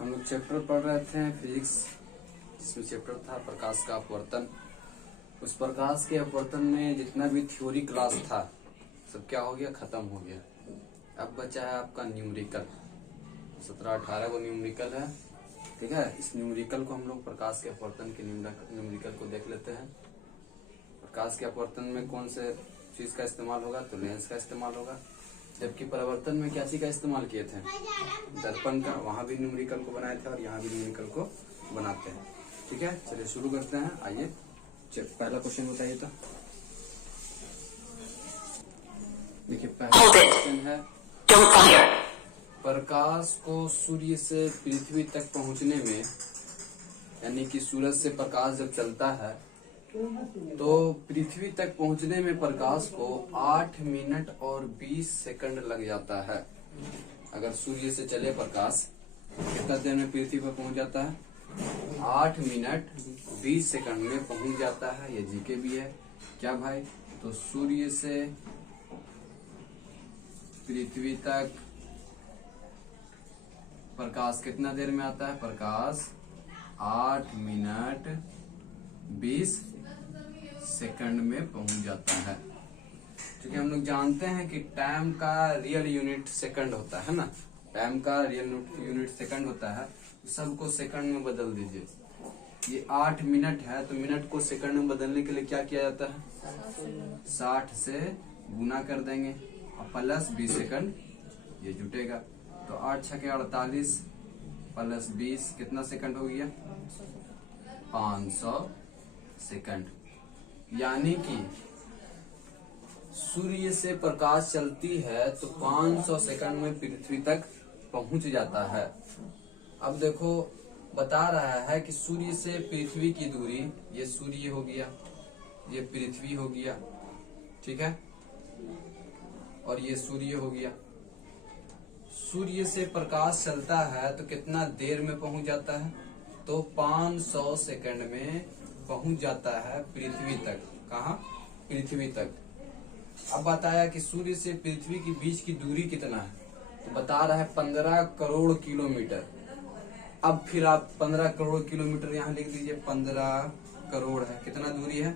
हम लोग चैप्टर पढ़ रहे थे फिजिक्स, जिसमें चैप्टर था प्रकाश का अपवर्तन। उस प्रकाश के अपवर्तन में जितना भी थ्योरी क्लास था सब क्या हो गया, खत्म हो गया। अब बचा है आपका न्यूमेरिकल। 17-18 वो न्यूमेरिकल है, ठीक है। इस न्यूमेरिकल को हम लोग प्रकाश के अपवर्तन के न्यूमेरिकल को देख लेते हैं। प्रकाश के अपवर्तन में कौन से चीज का इस्तेमाल होगा, तो लेंस का इस्तेमाल होगा। जबकि परावर्तन में क्या चीज का इस्तेमाल किए थे, दर्पण का। वहां भी न्यूमेरिकल को बनाए थे और यहाँ भी न्यूमेरिकल को बनाते हैं, ठीक है। चलिए शुरू करते हैं। आइए पहला क्वेश्चन बताइए। तो देखिए पहला क्वेश्चन है, प्रकाश को सूर्य से पृथ्वी तक पहुंचने में, यानी कि सूरज से प्रकाश जब चलता है तो पृथ्वी तक पहुंचने में प्रकाश को 8 मिनट और 20 सेकंड लग जाता है। अगर सूर्य से चले प्रकाश, कितना देर में पृथ्वी पर पहुंच जाता है, 8 मिनट 20 सेकंड में पहुंच जाता है। ये जीके भी है क्या भाई। तो सूर्य से पृथ्वी तक प्रकाश कितना देर में आता है, प्रकाश 8 मिनट 20 सेकंड में पहुंच जाता है। क्योंकि हम लोग जानते हैं कि टाइम का रियल यूनिट सेकंड होता है ना, टाइम का रियल यूनिट सेकंड होता है। सबको सेकंड में बदल दीजिए। ये 8 मिनट है तो मिनट को सेकंड में बदलने के लिए क्या किया जाता है, 60 से गुना कर देंगे और प्लस 20 सेकंड ये जुटेगा। तो 8 छके 48 प्लस 20 कितना सेकंड हो गया, 500 सेकंड। यानी कि सूर्य से प्रकाश चलती है तो 500 सेकंड में पृथ्वी तक पहुंच जाता है। अब देखो बता रहा है कि सूर्य से पृथ्वी की दूरी, ये सूर्य हो गया, ये पृथ्वी हो गया, ठीक है, और ये सूर्य हो गया। सूर्य से प्रकाश चलता है तो कितना देर में पहुंच जाता है, तो 500 सेकंड में पहुंच जाता है पृथ्वी तक। कहाँ, पृथ्वी तक। अब बताया कि सूर्य से पृथ्वी के बीच की दूरी कितना है, तो बता रहा है 15 करोड़ किलोमीटर। अब फिर आप 15 करोड़ किलोमीटर यहाँ लिख दीजिए। 15 करोड़ है, कितना दूरी है,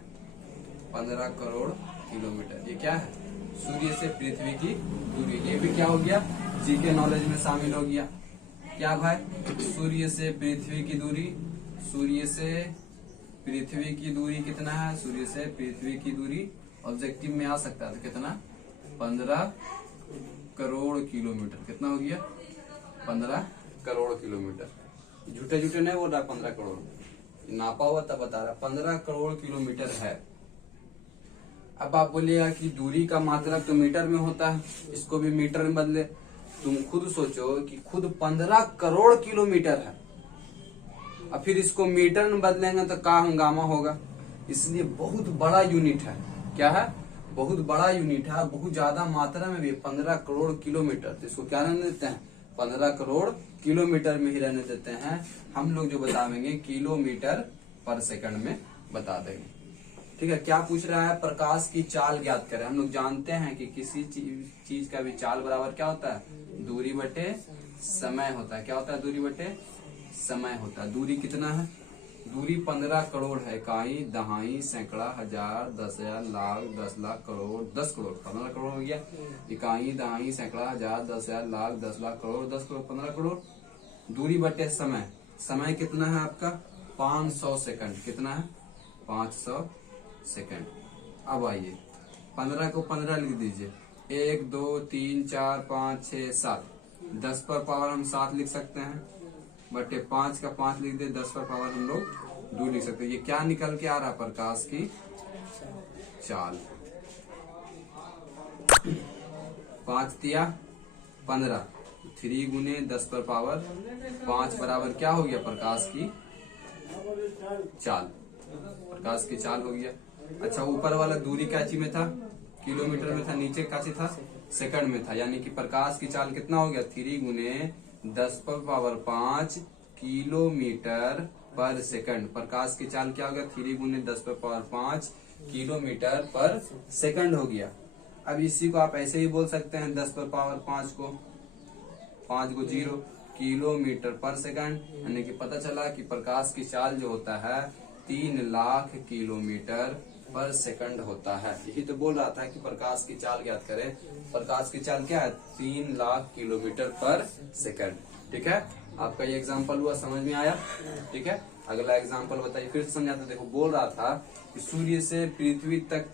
15 करोड़ किलोमीटर। ये क्या है, सूर्य से पृथ्वी की दूरी। ये भी क्या हो गया, जीके नॉलेज में शामिल हो गया। क्या भाई, सूर्य से पृथ्वी की दूरी, सूर्य से पृथ्वी की दूरी कितना है, सूर्य से पृथ्वी की दूरी ऑब्जेक्टिव में आ सकता है तो कितना, 15 करोड़ किलोमीटर। कितना हो गया, 15 करोड़ किलोमीटर। झूठे झूठे नहीं बोल रहा, 15 करोड़ नापा हुआ तब बता रहा, 15 करोड़ किलोमीटर है। अब आप बोलिएगा कि दूरी का मात्रक तो मीटर में होता है, इसको भी मीटर में बदले। तुम खुद सोचो कि खुद 15 करोड़ किलोमीटर है, अब फिर इसको मीटर में बदलेंगे तो क्या हंगामा होगा। इसलिए बहुत बड़ा यूनिट है। क्या है, बहुत बड़ा यूनिट है, बहुत ज्यादा मात्रा में भी, 15 करोड़ किलोमीटर। तो इसको क्या रहने देते हैं, 15 करोड़ किलोमीटर में ही रहने देते हैं। हम लोग जो बताएंगे किलोमीटर पर सेकंड में बता देंगे, ठीक है। क्या पूछ रहा है, प्रकाश की चाल ज्ञात करें। हम लोग जानते हैं कि किसी चीज का भी चाल बराबर क्या होता है, दूरी बटे समय होता है। क्या होता है, दूरी बटे समय होता है। दूरी कितना है, दूरी 15 करोड़ है। इकाई, दहाई, सैकड़ा, हजार, 10,000, लाख, 10 लाख, करोड़, 10 करोड़। 15 करोड़ हो गया। इकाई, दहाई, सैकड़ा, हजार, 10,000, लाख, 10 लाख, करोड़, 10 करोड़, 15 करोड़। दूरी बटे समय, समय कितना है आपका, 500 सेकंड। कितना है, 500 सेकंड। अब आइए 15 को 15 लिख दीजिए। 1 2 3 4 5 6 7, 10 पर पावर हम 7 लिख सकते हैं, बटे 5 का 5 लिख दे, 10 पर पावर हम लोग 2 लिख सकते हैं। ये क्या निकल के आ रहा है, प्रकाश की चाल। 5 दिया 15, 3 गुने 10 पर पावर 5 बराबर क्या हो गया, प्रकाश की चाल। प्रकाश की चाल हो गया। अच्छा, ऊपर वाला दूरी क्या चीज में था, किलोमीटर में था, नीचे क्या चीज था, सेकंड में था। यानी कि प्रकाश की चाल कितना हो गया, 3 गुने 10 पर पावर 5 किलोमीटर पर सेकंड। प्रकाश की चाल क्या हो गया, 3 गुने 10 पर पावर 5 किलोमीटर पर सेकंड हो गया। अब इसी को आप ऐसे ही बोल सकते हैं, 10 पर पावर 5 को 5 को 0, किलोमीटर पर सेकंड, यानी कि पता चला कि प्रकाश की चाल जो होता है 3 लाख किलोमीटर पर सेकंड होता है। यही तो बोल रहा था कि प्रकाश की चाल ज्ञात करें। प्रकाश की चाल क्या है? 3 लाख किलोमीटर पर सेकंड। ठीक है, आपका ये एग्जाम्पल हुआ, समझ में आया? ठीक है, अगला एग्जाम्पल बताइए, फिर से समझाते। देखो बोल रहा था कि सूर्य से पृथ्वी तक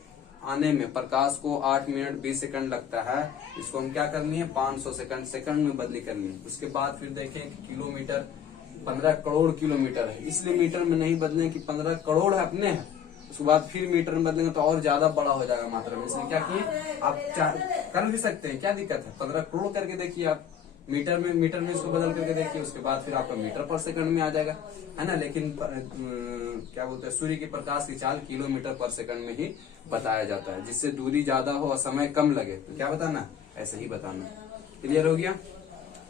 आने में प्रकाश को 8 मिनट 20 सेकंड लगता है। इसको हम क्या करनी है? 500 सेकंड में बदली करनी है। उसके बाद फिर देखें कि किलोमीटर 15 करोड़ किलोमीटर है, इसलिए मीटर में नहीं बदलें कि 15 करोड़ है अपने है। उसके बाद फिर मीटर में बदलेंगे तो और ज्यादा बड़ा हो जाएगा मात्रा में, इसलिए क्या किए आप कर भी सकते हैं, क्या दिक्कत है? 15 करोड़ करके देखिए आप, मीटर में इसको बदल करके देखिए, उसके बाद फिर आपका मीटर पर सेकंड में आ जाएगा, है ना। लेकिन क्या बोलते हैं, सूर्य की प्रकाश की चाल किलोमीटर पर सेकंड में ही बताया जाता है, जिससे दूरी ज्यादा हो और समय कम लगे। तो क्या बताना? ऐसे ही बताना। क्लियर हो गया?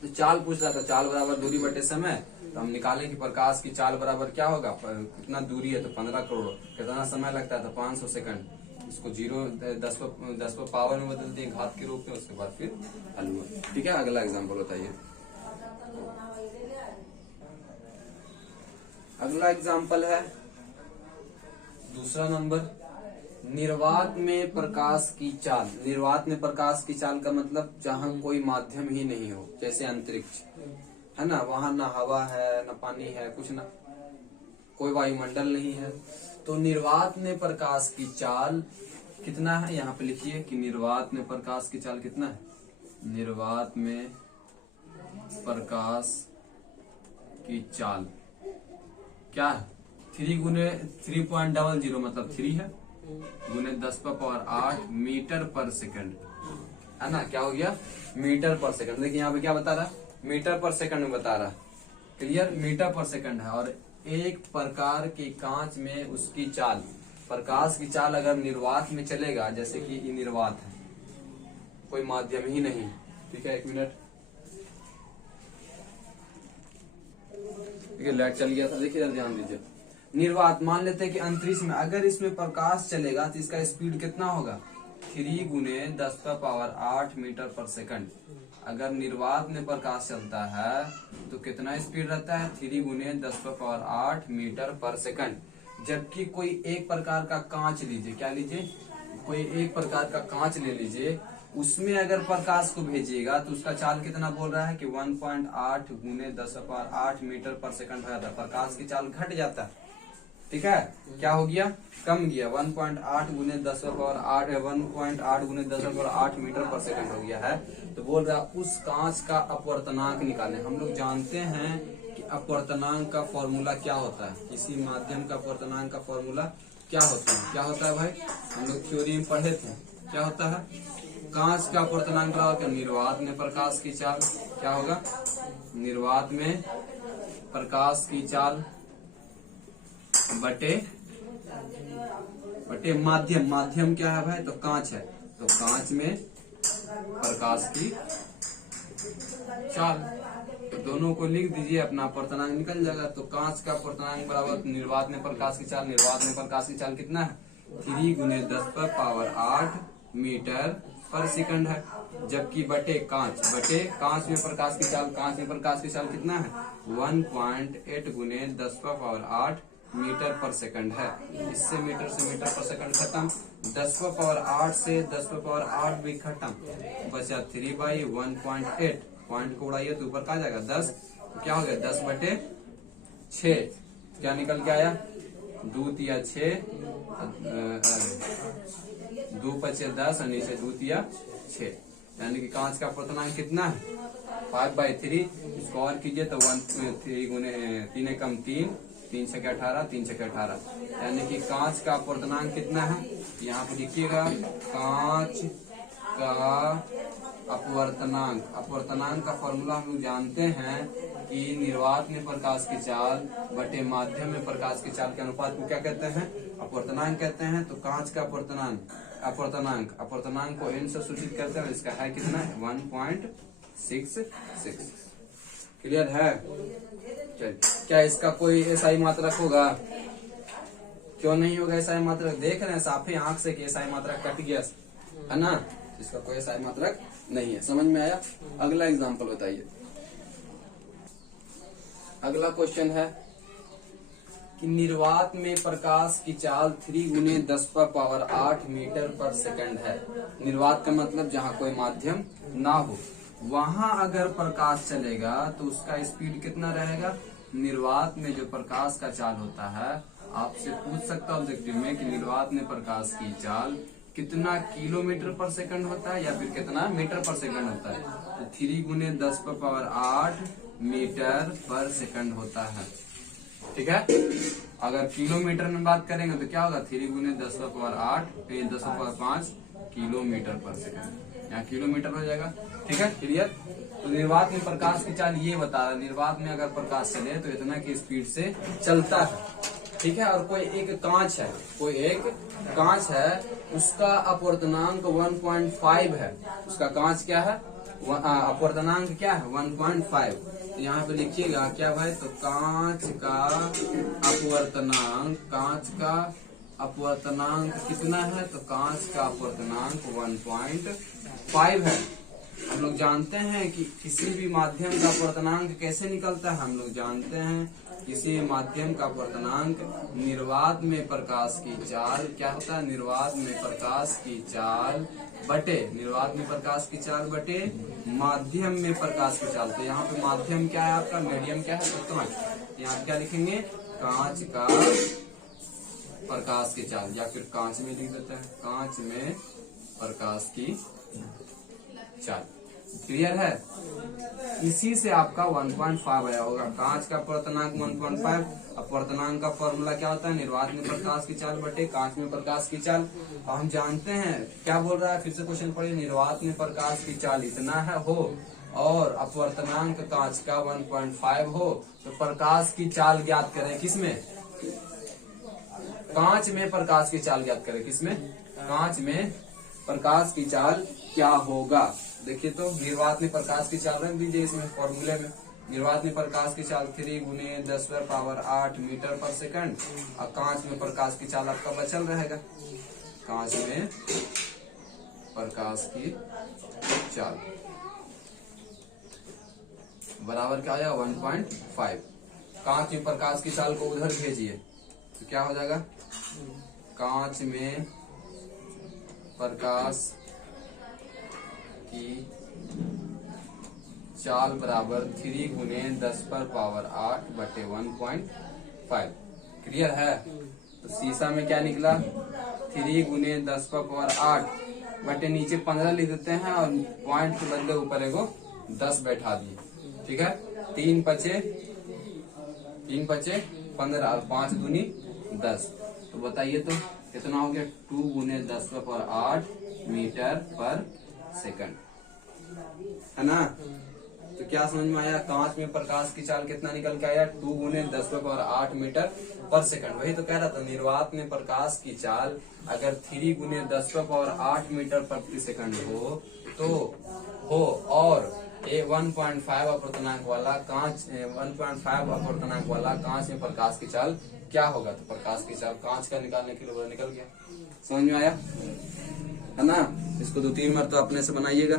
तो चाल पूछ रहा था, चाल बराबर दूरी बटे समय। तो हम निकालें कि प्रकाश की चाल बराबर क्या होगा, कितना दूरी है तो 15 करोड़, कितना समय लगता है तो 500 सेकंड। इसको 10 पर पावर में बदल दिए घात के रूप में, उसके बाद फिर हल हुआ। ठीक है, अगला एग्जाम्पल बताइए। अगला एग्जाम्पल है दूसरा नंबर, निर्वात में प्रकाश की चाल। निर्वात में प्रकाश की चाल का मतलब जहां कोई माध्यम ही नहीं हो, जैसे अंतरिक्ष है ना, वहां ना हवा है ना पानी है, कुछ ना, कोई वायुमंडल नहीं है। तो निर्वात में प्रकाश की चाल कितना है? यहाँ पे लिखिए कि निर्वात में प्रकाश की चाल कितना है। निर्वात में प्रकाश की चाल क्या है? 3 गुने 3.00 मतलब 3 है, गुने 10 पर पावर 8 मीटर पर सेकंड, है ना। क्या हो गया? मीटर पर सेकंड। देखिए यहाँ पे क्या बता रहा है? मीटर पर सेकंड में बता रहा है। क्लियर? मीटर पर सेकंड है। और एक प्रकार के कांच में उसकी चाल, प्रकाश की चाल अगर निर्वात में चलेगा, जैसे कि ये निर्वात है, कोई माध्यम ही नहीं। ठीक है, 1 मिनट, देखिए लाइट चल गया था, देखिए ध्यान दीजिए। निर्वात, मान लेते हैं कि अंतरिक्ष में अगर इसमें प्रकाश चलेगा तो इसका स्पीड कितना होगा? 3 गुने 10 पर पावर 8 मीटर पर सेकंड। अगर निर्वात में प्रकाश चलता है तो कितना स्पीड रहता है? 3 गुने 10 पर पावर 8 मीटर पर सेकंड। जबकि कोई एक प्रकार का कांच लीजिए, क्या लीजिए? कोई एक प्रकार का कांच ले लीजिए, उसमें अगर प्रकाश को भेजिएगा तो उसका चाल कितना बोल रहा है कि 1.8 गुने 10 पर पावर 8 मीटर पर सेकंड हो जाता है। प्रकाश की चाल घट जाता है। ठीक है, क्या हो गया? कम गया। 1.8 गुने 10 पर पावर 8 1.8 गुने 10 पर पावर 8 मीटर पर सेकंड हो गया है। तो बोल रहा उस कांच का अपवर्तनांक निकालें। हम लोग जानते हैं कि अपवर्तनांक का फॉर्मूला क्या होता है, किसी माध्यम का अपवर्तनांक का फॉर्मूला क्या होता है? क्या होता है भाई? हम लोग थ्योरी में पढ़े थे। क्या होता है? कांच का अपवर्तनांक क्या होगा? निर्वात में प्रकाश की चाल क्या होगा? निर्वात में प्रकाश की चाल बटे माध्यम। माध्यम क्या है भाई? तो कांच है, तो कांच में प्रकाश की चाल। तो दोनों को लिख दीजिए, अपना अपवर्तनांक निकल जाएगा। तो कांच का अपवर्तनांक बराबर निर्वात में प्रकाश की चाल। निर्वात में प्रकाश की चाल कितना है? 3 गुने 10 पर पावर 8 मीटर पर सेकंड है। जबकि बटे कांच में प्रकाश की चाल, कांच में प्रकाश की चाल कितना है? 1.8 गुने 10 पर पावर 8 मीटर पर सेकंड है। इससे मीटर पर सेकंड खत्म। 10 पर पावर 8 से 10 पर पावर 8 भी खत्म, बचा 3/1.8। पॉइंट को उड़ाइए तो ऊपर कहा जाएगा 10। तो क्या हो गया? 10 बटे 6। क्या निकल के आया? 2 तिया 6, 2 पचे 10 और नीचे 2 तिया 6। यानी कि कांच का अपवर्तनांक कितना है? 5/3। इसको और कीजिए तो 3 गुने 3 कम 3, 3 छके 18, 3 छके 18। यानी कि कांच का अपवर्तनांक कितना है? यहाँ पे लिखिएगा कांच का अपवर्तनांक का फॉर्मूला हम लोग जानते हैं कि निर्वात में प्रकाश की चाल बटे माध्यम में प्रकाश की चाल के अनुपात को क्या कहते हैं? अपवर्तनांक कहते हैं। तो कांच का अपवर्तनांक को n से सूचित करते हैं। इसका है कितना? 1.66। क्लियर है? क्या इसका कोई एसआई मात्रक होगा? क्यों नहीं होगा एसआई मात्रक? देख रहे हैं साफे आंख से कि एसआई मात्रक कट गया है ना, इसका कोई एसआई मात्रक नहीं है। समझ में आया? अगला एग्जांपल बताइए। अगला क्वेश्चन है कि निर्वात में प्रकाश की चाल 3 गुने 10⁻8 मीटर पर सेकंड है। निर्वात का मतलब जहाँ कोई माध्यम ना हो, वहां अगर प्रकाश चलेगा तो उसका स्पीड कितना रहेगा। निर्वात में जो प्रकाश का चाल होता है, आपसे पूछ सकता हूँ ऑब्जेक्टिव में कि निर्वात में प्रकाश की चाल कितना किलोमीटर पर सेकंड होता है या फिर कितना मीटर पर सेकंड होता है। तो 3 गुने 10⁻8 मीटर पर सेकंड होता है। ठीक है, अगर किलोमीटर में बात करेंगे तो क्या होगा, 3 गुने 10⁻8 10⁻5 किलोमीटर पर सेकंड, यहाँ किलोमीटर हो जाएगा। ठीक है, क्लियर। तो निर्वात में प्रकाश की चाल ये बता रहा है, निर्वात में अगर प्रकाश चले तो इतना की स्पीड से चलता है। ठीक है, और कोई एक कांच है, उसका अपवर्तनांक 1.5 है। उसका कांच क्या है, अपवर्तनांक क्या है 1.5। तो यहाँ पे लिखिएगा क्या भाई, तो कांच का अपवर्तनांक कितना है, तो कांच का अपवर्तनांक 1.5 है। हम लोग जानते हैं कि किसी भी माध्यम का अपवर्तनांक कैसे निकलता है। हम लोग जानते हैं किसी भी माध्यम का अपवर्तनांक निर्वात में प्रकाश की चाल क्या होता है, निर्वात में प्रकाश की चाल बटे माध्यम में प्रकाश की चाल। तो यहाँ पे माध्यम क्या है आपका, मीडियम क्या है, तो कांच। यहाँ पे क्या लिखेंगे, कांच का प्रकाश की चाल, या फिर कांच में लिख देते हैं, कांच में प्रकाश की चाल। क्लियर है, इसी से आपका 1.5 आया होगा। कांच का अपवर्तनांक 1.5, अपवर्तनांक का फॉर्मूला क्या होता है, निर्वात में प्रकाश की चाल बटे कांच में प्रकाश की चाल। और हम जानते हैं क्या बोल रहा है, फिर से क्वेश्चन पढ़िए, निर्वात में प्रकाश की चाल इतना है हो और अपवर्तनांक कांच का 1.5 हो, तो प्रकाश की चाल ज्ञात करें किसमें, कांच में प्रकाश की चाल ज्ञात करें किसमें, कांच में प्रकाश की चाल क्या होगा। देखिए तो निर्वात में प्रकाश की चाल रख दीजिए इसमें फॉर्मूले में। निर्वात में प्रकाश की चाल 3 गुने 10⁻8 मीटर पर सेकंड, और कांच में प्रकाश की चाल आपका बचल रहेगा, कांच में प्रकाश की चाल बराबर क्या आया 1.5। कांच में प्रकाश की चाल को उधर भेजिए तो क्या हो जाएगा, कांच में प्रकाश की चाल बराबर 3 गुने 10⁻8 बटे 1.5। क्लियर है, तो शीशा में क्या निकला, 3 गुने 10⁻8 बटे नीचे 15 लिख देते हैं और पॉइंट के बदले ऊपर एगो 10 बैठा दिए। ठीक है, 3 पचे 15 और 5 दूनी 10। तो बताइए तो कितना हो गया, 2 गुने 10⁻8 मीटर पर सेकंड, है ना। तो क्या समझ में आया, कांच में प्रकाश की चाल कितना निकल के आया, 2 गुने 10⁻8 मीटर पर सेकंड। वही तो कह रहा था, निर्वात में प्रकाश की चाल अगर 3 गुने 10⁻8 मीटर प्रति सेकंड हो और ये 1.5 अपवर्तनांक वाला कांच 1.5 अपवर्तनांक वाला कांच में प्रकाश की चाल क्या होगा। तो प्रकाश की चाल कांच का निकालने के लिए निकल गया। समझ में आया, है ना। इसको 2-3 बार तो अपने से बनाइएगा।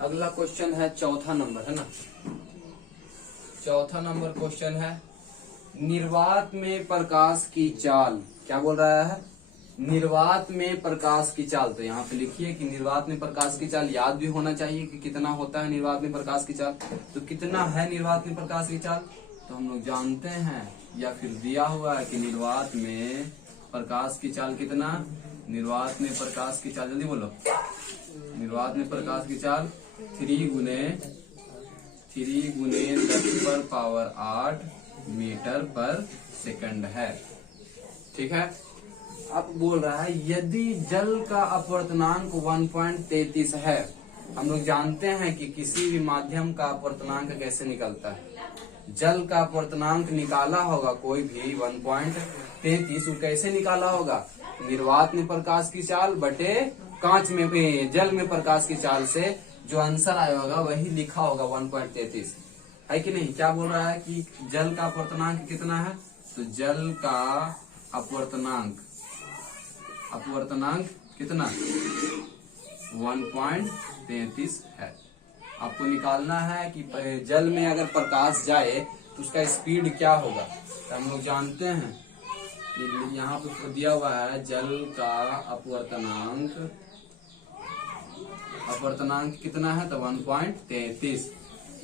अगला क्वेश्चन है चौथा नंबर, है ना। चौथा नंबर क्वेश्चन है, निर्वात में प्रकाश की चाल क्या बोल रहा है, निर्वात में प्रकाश की चाल। तो यहाँ पे लिखिए कि निर्वात में प्रकाश की चाल याद भी होना चाहिए कि कितना होता है निर्वात में प्रकाश की चाल। तो कितना है निर्वात में प्रकाश की चाल, तो हम लोग जानते हैं या फिर दिया हुआ है कि निर्वात में प्रकाश की चाल कितना, निर्वात में प्रकाश की चाल, जल्दी बोलो, निर्वात में प्रकाश की चाल 3 गुने 10⁻8 मीटर पर सेकंड है। ठीक है, अब बोल रहा है यदि जल का अपवर्तनांक 1.33 है। हम लोग जानते हैं कि किसी भी माध्यम का अपवर्तनांक कैसे निकलता है, जल का अपवर्तनांक निकाला होगा कोई भी 1.33, वो कैसे निकाला होगा, निर्वात में प्रकाश की चाल बटे कांच में जल में प्रकाश की चाल से जो आंसर आया होगा वही लिखा होगा 1.33, है कि नहीं। क्या बोल रहा है कि जल का अपवर्तनांक कितना है, तो जल का अपवर्तनांक कितना 1.33 है। आपको निकालना है कि जल में अगर प्रकाश जाए तो उसका स्पीड क्या होगा। तो हम लोग जानते हैं कि यहाँ पे दिया हुआ है जल का अपवर्तनांक कितना है, तो 1.33।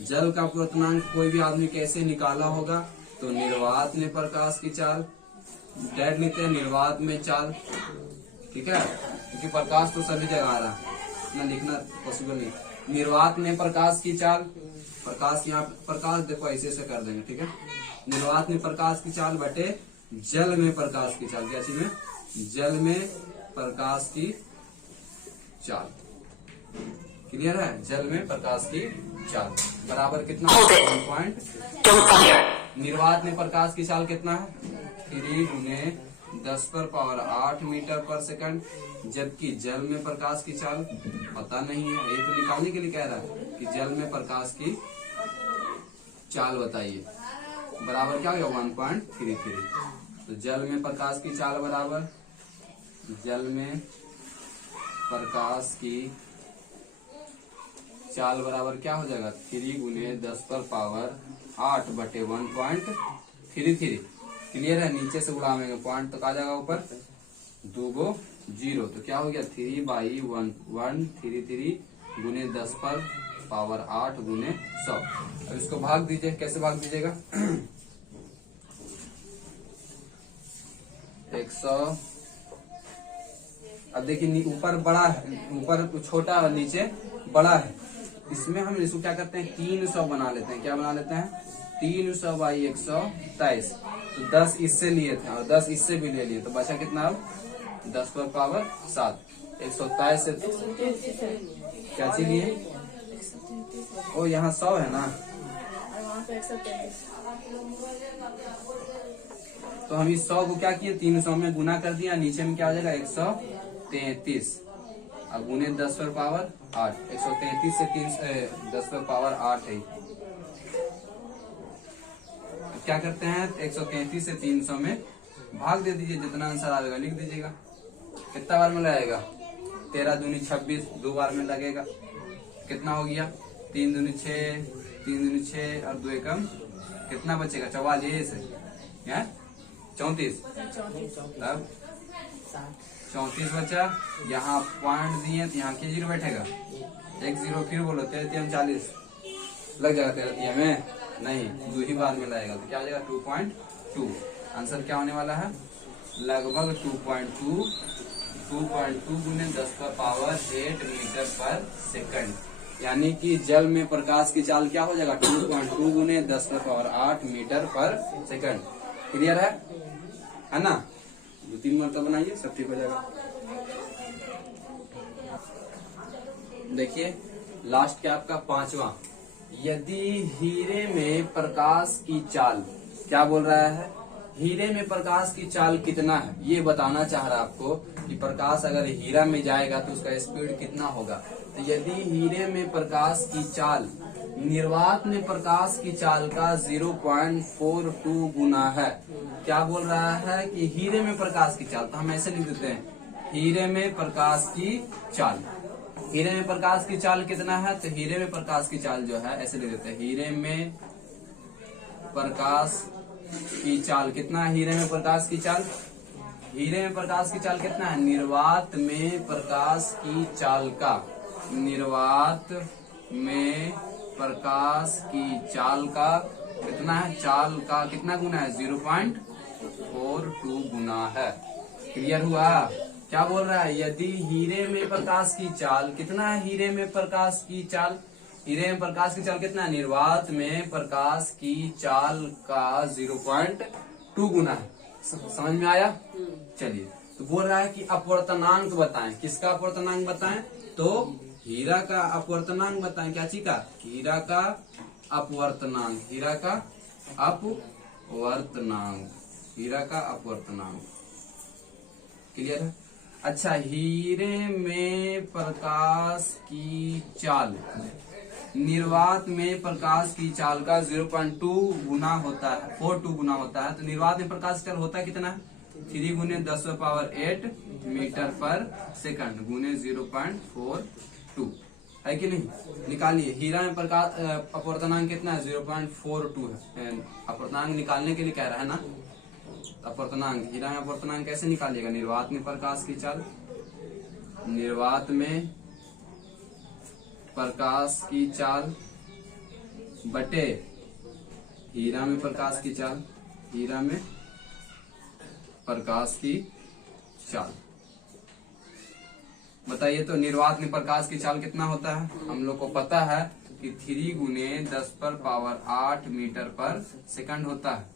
जल का अपवर्तनांक कोई भी आदमी कैसे निकाला होगा, तो निर्वात में प्रकाश की चाल, डायरेक्ट लेते हैं निर्वात में चाल, ठीक है, क्योंकि प्रकाश तो सभी जगह आ रहा है, इतना लिखना पॉसिबल नहीं। निर्वात में प्रकाश की चाल, प्रकाश यहाँ प्रकाश देखो ऐसे कर देंगे, ठीक है। निर्वात में प्रकाश की चाल बटे जल में प्रकाश की चाल, क्या चीज में, जल में प्रकाश की चाल, क्लियर है। जल में प्रकाश की चाल बराबर कितना, 1. निर्वात में प्रकाश की चाल कितना है, 3 गुने 10⁸ मीटर पर सेकंड, जबकि जल में प्रकाश की चाल पता नहीं है, ये तो निकालने के लिए कह रहा है कि जल में प्रकाश की चाल बताइए, बराबर क्या होगा 1.33। तो जल में प्रकाश की चाल बराबर, जल में प्रकाश की चाल बराबर क्या हो जाएगा, 3 गुने 10⁸ बटे 1.33। क्लियर है, नीचे से उड़ावेंगे पॉइंट तो आ जाएगा ऊपर, 2 गो 0, तो क्या हो गया 3/133 गुने 10⁸ गुने 100। अब इसको भाग दीजिए, कैसे भाग दीजिएगा 100। अब देखिए ऊपर बड़ा है, ऊपर छोटा और नीचे बड़ा है, इसमें हम इसको क्या करते हैं 300 बना लेते हैं, क्या बना लेते हैं 300/123। तो 10 इससे लिए थे और 10 इससे भी ले लिए, तो बचा कितना अब 10⁻7। 127 से क्या चीज लिए, ओ यहाँ 100 है ना, तो हम इस 100 को क्या किए 300 में गुना कर दिया, नीचे में क्या हो जाएगा 133 और गुने 10⁻8। 133 से 10⁻8 है, क्या करते हैं 133 से 300 में भाग दे दीजिए, जितना आंसर आएगा लिख दीजिएगा। कितना बार में लगेगा 13 दूनी 26, 2 बार में लगेगा, कितना हो गया 3 दूनी 6, 3 दूनी 6 और 2 एकम कितना बचेगा 44 है, 34, तब 34 बचा। यहाँ पॉइंट दिए तो यहाँ के 0 बैठेगा, 1 0 फिर बोलो 13 40 लग जाएगा 13 में नहीं, 2 ही बार में लगेगा, तो क्या हो जाएगा 2.2। आंसर क्या होने वाला है लगभग 2.2 गुने 10⁸8 मीटर पर सेकंड, यानी कि जल में प्रकाश की चाल क्या हो जाएगा 2.2 गुने 10⁸8 मीटर पर सेकंड। क्लियर है ना, 2-3 मरतबा बनाइए सब ठीक हो जाएगा। देखिए लास्ट क्या आपका 5वां, यदि हीरे में प्रकाश की चाल, क्या बोल रहा है हीरे में प्रकाश की चाल कितना है, ये बताना चाह रहा है आपको कि प्रकाश अगर हीरा में जाएगा तो उसका स्पीड कितना होगा। तो यदि हीरे में प्रकाश की चाल निर्वात में प्रकाश की चाल का 0.42 गुना है, क्या बोल रहा है कि हीरे में प्रकाश की चाल, तो हम ऐसे लिख देते हैं हीरे में प्रकाश की चाल। हीरे में प्रकाश की चाल कितना है, तो हीरे में प्रकाश की चाल जो है ऐसे लिख देते हैं हीरे में प्रकाश की चाल कितना है, हीरे में प्रकाश की चाल, हीरे में प्रकाश की चाल कितना है निर्वात में प्रकाश की चाल का, निर्वात में प्रकाश की चाल का कितना है, चाल का कितना गुना है 0.42 गुना है। क्लियर हुआ, क्या बोल रहा है यदि हीरे में प्रकाश की चाल कितना है, हीरे में प्रकाश की चाल, हीरे में प्रकाश की चाल कितना है निर्वात में प्रकाश की चाल का 0.2 गुना है। समझ में आया, चलिए तो बोल रहा है कि अपवर्तनांक बताएं, किसका अपवर्तनांक बताएं, तो हीरा का अपवर्तनांक बताएं, क्या चीज का, हीरा का अपवर्तनांक, हीरा का अपवर्तनांक, हीरा का अपवर्तनांक। क्लियर है। अच्छा, हीरे में प्रकाश की चाल निर्वात में प्रकाश की चाल का 0.2 गुना होता है, 42 गुना होता है, तो निर्वात में प्रकाश की चाल होता है कितना, 3 गुने 10⁸8 मीटर पर सेकंड गुने 0.42। है कि नहीं? निकालिए। हीरा में प्रकाश अपवर्तनांक कितना है? 0.42 है। अपवर्तनांक निकालने के लिए कह रहा है ना। अपवर्तनांक, हीरा में अपवर्तनांक कैसे निकालिएगा? निर्वात में प्रकाश की चाल, निर्वात में प्रकाश की चाल बटे हीरा में प्रकाश की चाल, हीरा में प्रकाश की चाल। बताइए तो निर्वात में प्रकाश की चाल कितना होता है? हम लोग को पता है कि 3 गुने 10⁸ मीटर पर सेकंड होता है।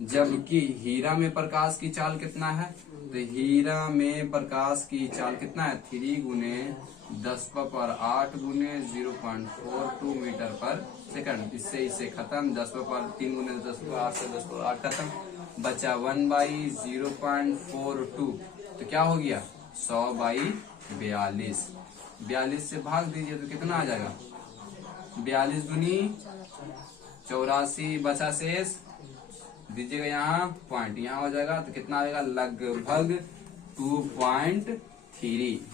जबकि हीरा में प्रकाश की चाल कितना है? तो हीरा में प्रकाश की चाल कितना है? 3 गुने 10⁸ गुने 0.42 मीटर पर सेकंड। इससे इसे खत्म, 3 गुने 10⁸ से 10⁸ खत्म, बचा 1/0.42। तो क्या हो गया? 100/42। 42 से भाग दीजिए तो कितना आ जाएगा? 42 दूनी 84, बचा शेष दीजिएगा यहाँ पॉइंट, यहाँ हो जाएगा तो कितना आएगा? लगभग 2.3।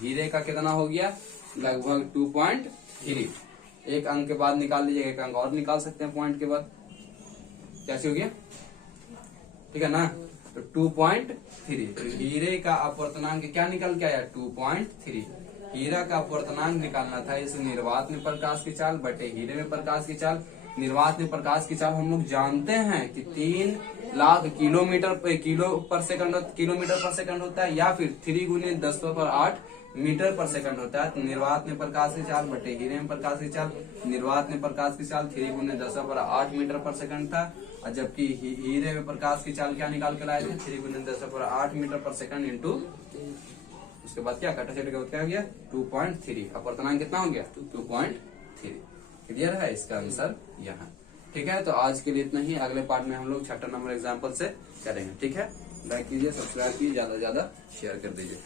हीरे का कितना हो गया? लगभग 2.3। एक अंक के बाद निकाल लीजिएगा, एक अंक और निकाल सकते हैं पॉइंट के बाद। कैसे हो गया? ठीक है ना? तो 2.3। तो हीरे का अपवर्तनांक क्या निकल के आया? 2.3। हीरा का अपवर्तनांक निकालना था, इस निर्वात में प्रकाश की चाल बटे हीरे में प्रकाश की चाल। निर्वात में प्रकाश की चाल हम लोग जानते हैं कि 3 लाख किलोमीटर पर सेकंड होता है, या फिर 3 गुने 10⁸ मीटर पर सेकंड होता है। तो निर्वात में प्रकाश की चाल बटे हीरे में प्रकाश की चाल, निर्वात में प्रकाश की चाल 3 गुने 10⁸ मीटर पर सेकंड था, और जबकि हीरे में प्रकाश की चाल क्या निकाल कर लाए थे? 3 गुने 10⁸ मीटर पर सेकंड इंटू, उसके बाद क्या कटा छेड़ के क्या हो गया? 2.3। अपवर्तनांक कितना हो गया? 2.3। क्लियर है? इसका आंसर यहाँ। ठीक है, तो आज के लिए इतना ही। अगले पार्ट में हम लोग 6 नंबर एग्जाम्पल से करेंगे। ठीक है, लाइक कीजिए, सब्सक्राइब कीजिए, ज्यादा से ज्यादा शेयर कर दीजिए।